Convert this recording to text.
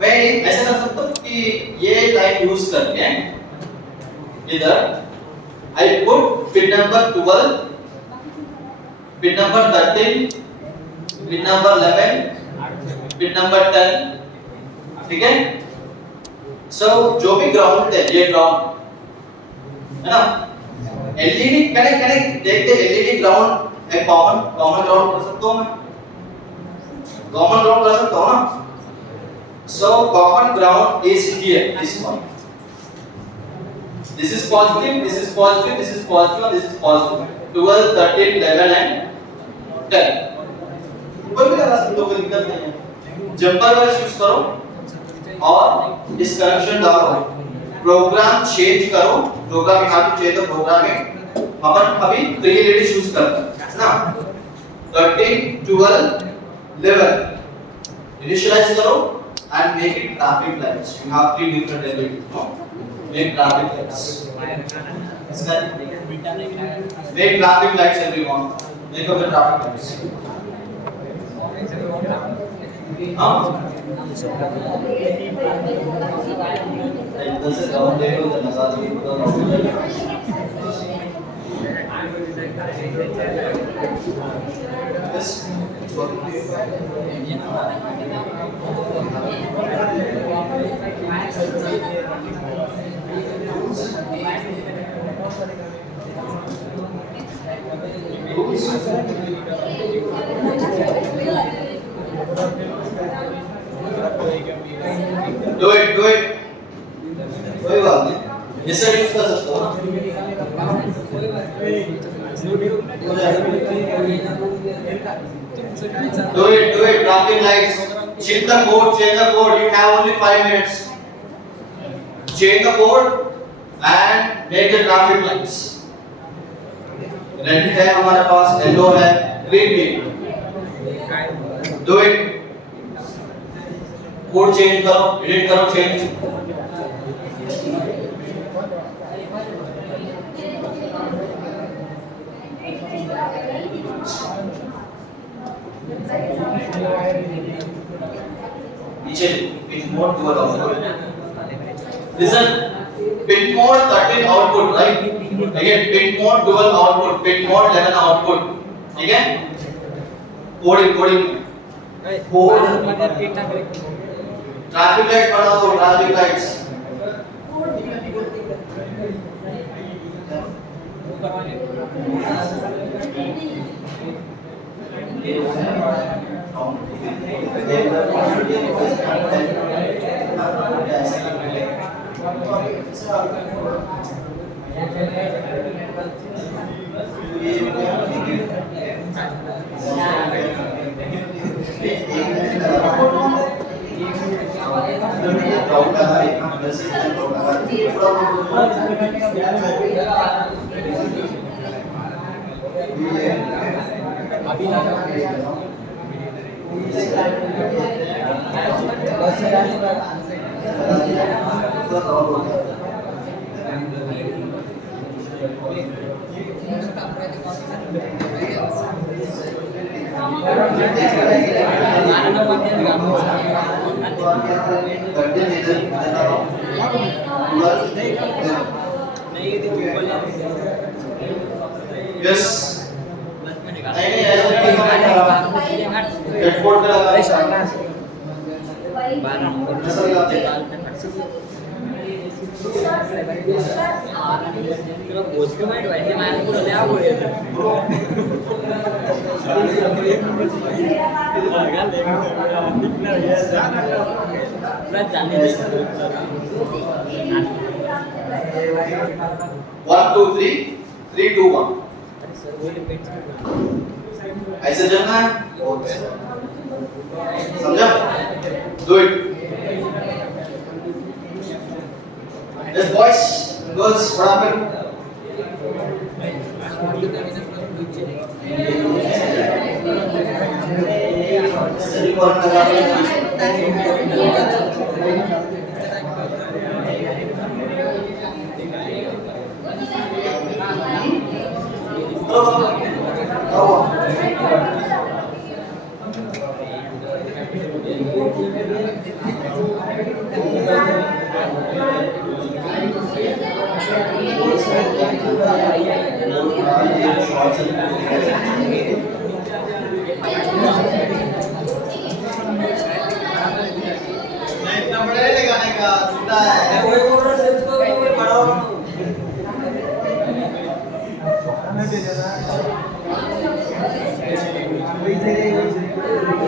मैं ऐसा कर सकता हूँ कि ये लाइन यूज करके इधर I put pin number 12, pin number 13, pin number 11, pin number 10, ठीक है? So जो भी ग्राउंड है ये ग्राउंड है ना? LED कनेक्ट देखते LED ग्राउंड एक कॉमन ग्राउंड कर सकता हूँ मैं? कॉमन ग्राउंड कर सकता हूँ ना? So common ground is here, this one. This is positive, this is positive, this is positive, and this is positive. 12, 13, 11 and 10. ऊपर भी लगा सकते हो, कोई दिक्कत नहीं है. जंपर वाइज यूज करो और इस कनेक्शन डालो. प्रोग्राम चेंज करो. प्रोग्राम यहाँ पे चाहिए तो प्रोग्रामिंग अपन अभी 3 LEDs यूज करते हैं ना. 13, 12, 11. इनिशियलाइज करो and make it traffic lights. You have 3 different LEDs. No? Make traffic lights. Make traffic lights everyone. Make up the traffic lights. Yes. Do it. कोई बात नहीं. ये सब यूज कर सकते हो ना. Do it. Traffic lights. Change the code. You have only 5 minutes. Change the code and make the traffic lights. Red है हमारे पास, yellow है, green भी. Do it. Code change करो, edit करो, change. पीछे pin mode 12 output. Listen, pin mode 13 output, right? Again, pin mode 12 output, pin mode 11 output. ठीक है? Coding. Traffic lights बना दो, traffic lights. Yes. नहीं हेडफोन पे लगा One, two, three, 3, 2, 1. ऐसे चलना है. समझा? Do it. Yes, boys, girls, what happened? इतना बड़े लगाने का छोटा है कोई फोटो सेट को कोई बड़ा हो Wait,